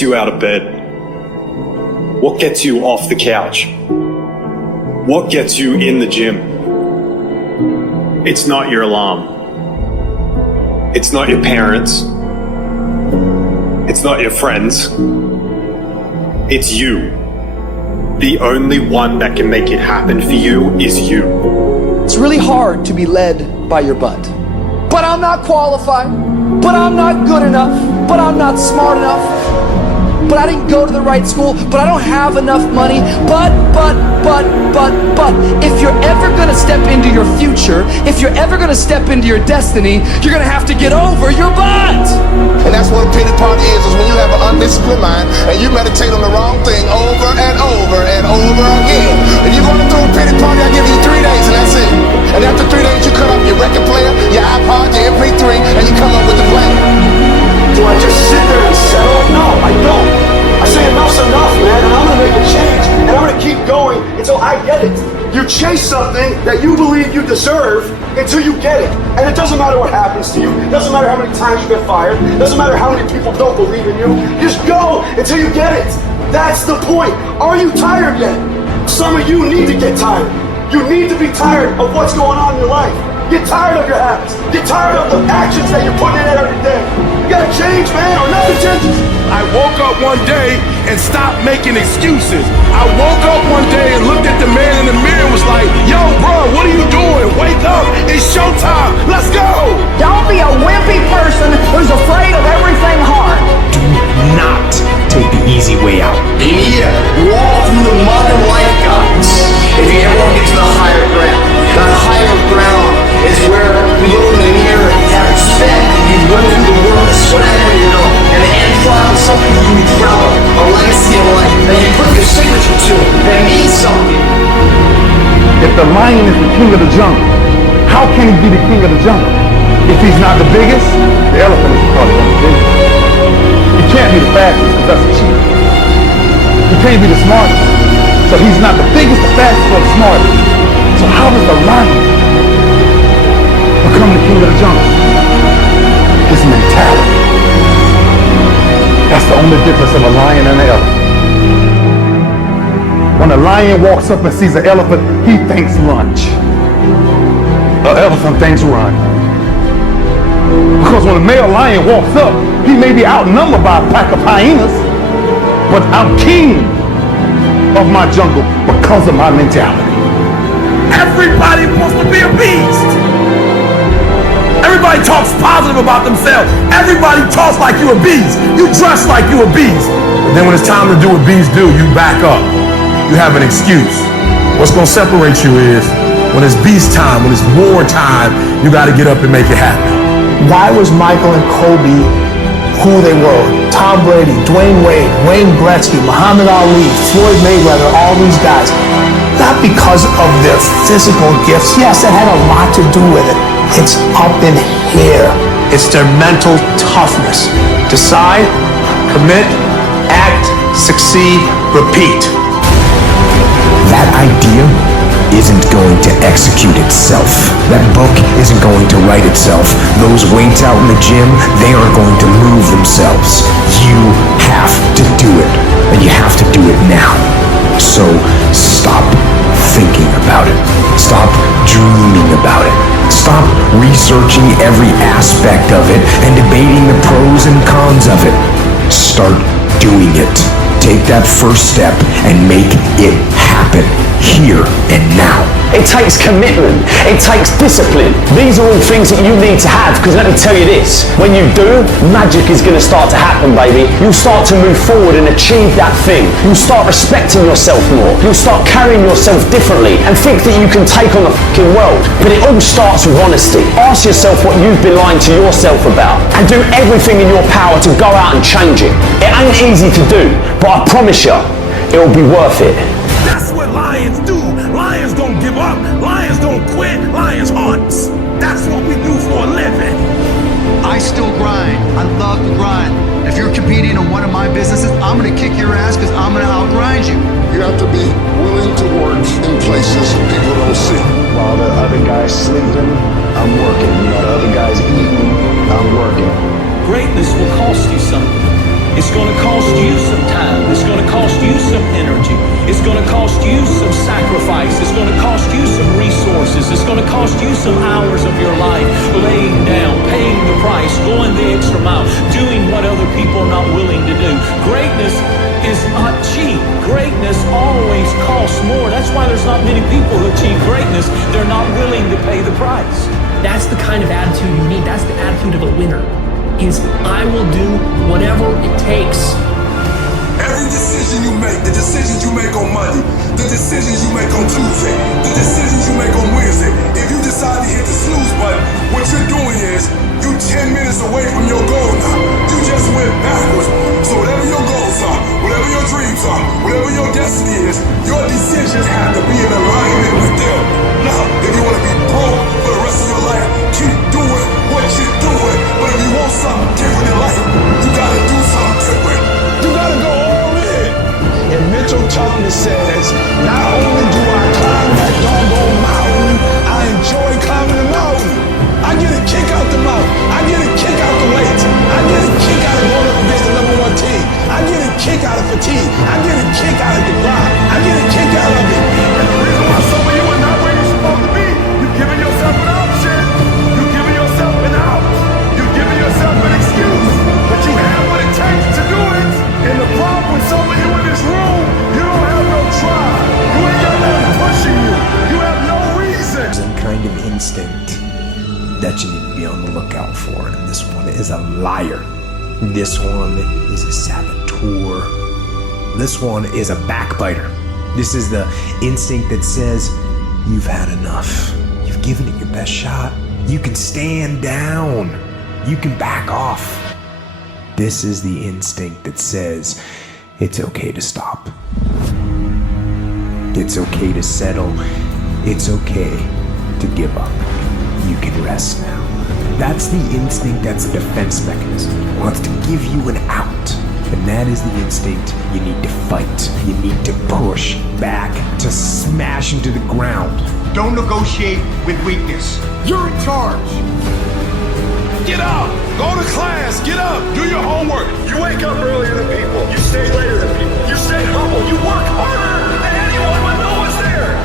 You out of bed? What gets you off the couch? What gets you in the gym? It's not your alarm. It's not your parents. It's not your friends. It's you. The only one that can make it happen for you is you. It's really hard to be led by your butt. But I'm not qualified. But I'm not good enough. But I'm not smart enough. But I didn't go to the right school, but I don't have enough money, but, if you're ever gonna step into your future, if you're ever gonna step into your destiny, you're gonna have to get over your butt! And that's what a pity party is when you have an undisciplined mind and you meditate on the wrong thing over and over and over again. If you're gonna throw a pity party, I'll give you 3 days and that's it. And after 3 days, you cut up your record player, your iPod, your MP3, and you come up with a plan. Do I just sit there and settle? No, I don't. I say enough's enough, man, and I'm gonna make a change, and I'm gonna keep going until I get it. You chase something that you believe you deserve until you get it. And it doesn't matter what happens to you. It doesn't matter how many times you get fired. It doesn't matter how many people don't believe in you. Just go until you get it. That's the point. Are you tired yet? Some of you need to get tired. You need to be tired of what's going on in your life. Get tired of your habits. Get tired of the actions that you're putting in every day. You gotta change, man, or nothing changes. I woke up one day and stopped making excuses. I woke up one day and looked at the man in the mirror and was like, yo, bro, what are you doing? Wake up, it's showtime, let's go. Don't be a wimpy person who's afraid of everything hard. Do not take the easy way out. You need to walk through the mud of life, guys, if you ever want to get to the higher ground. That higher ground is where we look in the mirror and have respect. You run through the world, whatever you know. And the end product is something you can be proud of, a legacy in life that you put your signature to, that means something. If the lion is the king of the jungle, how can he be the king of the jungle? If he's not the biggest, the elephant is probably the biggest. He can't be the fastest because that's a cheat. He can't be the smartest. So he's not the biggest, the fastest, or the smartest. So how does the lion become the king of the jungle? His mentality. That's the only difference of a lion and an elephant. When a lion walks up and sees an elephant, he thinks lunge. An elephant thinks run. Because when a male lion walks up, he may be outnumbered by a pack of hyenas, but I'm king of my jungle because of my mentality. Everybody wants to be a beast. Everybody talks positive about themselves. Everybody talks like you a beast. You dress like you a beast. But then when it's time to do what beasts do, you back up. You have an excuse. What's gonna separate you is when it's beast time, when it's war time, you gotta get up and make it happen. Why was Michael and Kobe who they were? Tom Brady, Dwayne Wade, Wayne Gretzky, Muhammad Ali, Floyd Mayweather, all these guys. Not because of their physical gifts. Yes, that had a lot to do with it. It's up in here. It's their mental toughness. Decide, commit, act, succeed, repeat. That idea isn't going to execute itself. That book isn't going to write itself. Those weights out in the gym, they aren't going to move themselves. You have to do it, and you have to do it now. So stop thinking about it. Stop dreaming about it. Stop researching every aspect of it and debating the pros and cons of it. Start doing it. Take that first step and make it happen here and now. It takes commitment. It takes discipline. These are all things that you need to have, because let me tell you this, when you do, magic is going to start to happen, baby. You'll start to move forward and achieve that thing. You'll start respecting yourself more. You'll start carrying yourself differently and think that you can take on the fucking world. But it all starts with honesty. Ask yourself what you've been lying to yourself about and do everything in your power to go out and change it. It ain't easy to do, but I promise you, it'll be worth it. That's what lions do. Lions don't give up. Lions don't quit. Lions hunt. That's what we do for a living. I still grind. I love to grind. If you're competing in one of my businesses, I'm going to kick your ass because I'm going to outgrind you. You have to be willing to work in places people don't see. While the other guy's sleeping, I'm working. While the other guy's eating, I'm working. Greatness will cost you something. It's going to cost you It's going to cost you some energy. It's going to cost you some sacrifice. It's going to cost you some resources. It's going to cost you some hours of your life laying down, paying the price, going the extra mile, doing what other people are not willing to do. Greatness is not cheap. Greatness always costs more. That's why there's not many people who achieve greatness. They're not willing to pay the price. That's the kind of attitude you need. That's the attitude of a winner. Is I will do whatever it takes. Every decision you make, the decisions you make on Monday, the decisions you make on Tuesday, the decisions you make on Wednesday, if you decide to hit the snooze button, what you're doing is you 10 minutes away from your goal now. You just went backwards. So whatever your goals are, whatever your dreams are, whatever your destiny is, your decisions have to be in alignment with them. Now, if you want to be broke for the rest of your life, keep doing what you're doing. But if you want something different in life, you gotta do something different. You gotta go all in. And mental toughness says, not only do I climb that doggone mountain, I enjoy climbing the mountain. I get a kick out the mountain. I get a kick out the weights. I get a kick out of going up against the #1 team. I get a kick out of fatigue. I get a kick out of the grind. I get a kick out of it. And the reason why some of you are not where you're supposed to be, you've given yourself an option. You've given yourself an out. You've given yourself an excuse. But you have what it takes to do it. And the problem with some of you in this room, you don't have no drive. You ain't got nothing pushing you. You have no reason. Some kind of instinct that you need to be on the lookout for. And this one is a liar. This one is a saboteur. This one is a backbiter. This is the instinct that says, you've had enough. You've given it your best shot. You can stand down. You can back off. This is the instinct that says, it's okay to stop. It's okay to settle. It's okay to give up. You can rest now. That's the instinct, that's a defense mechanism. It wants to give you an out. And that is the instinct you need to fight. You need to push back, to smash into the ground. Don't negotiate with weakness. You're in charge. Get up. Go to class. Get up. Do your homework. You wake up earlier than people. You stay later than people. You stay humble. You work harder than anyone when no one's there.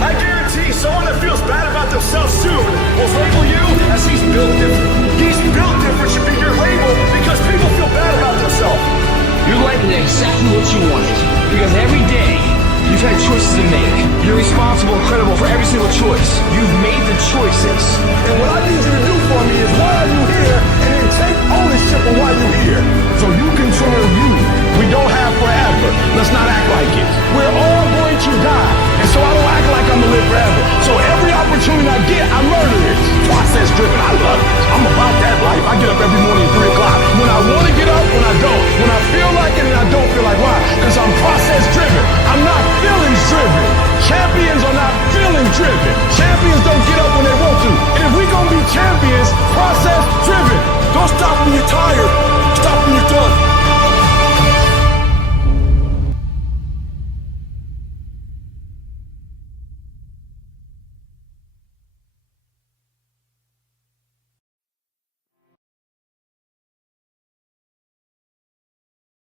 I guarantee someone that feels bad about themselves soon will label you as he's built different. He's built different should be your label because people feel bad about themselves. Your life is exactly what you wanted. Because every day, you've had choices to make. You're responsible and credible for every single choice. You've made the choices. And what I need you to do for me is why are you here and then take ownership of why you're here. So you can turn you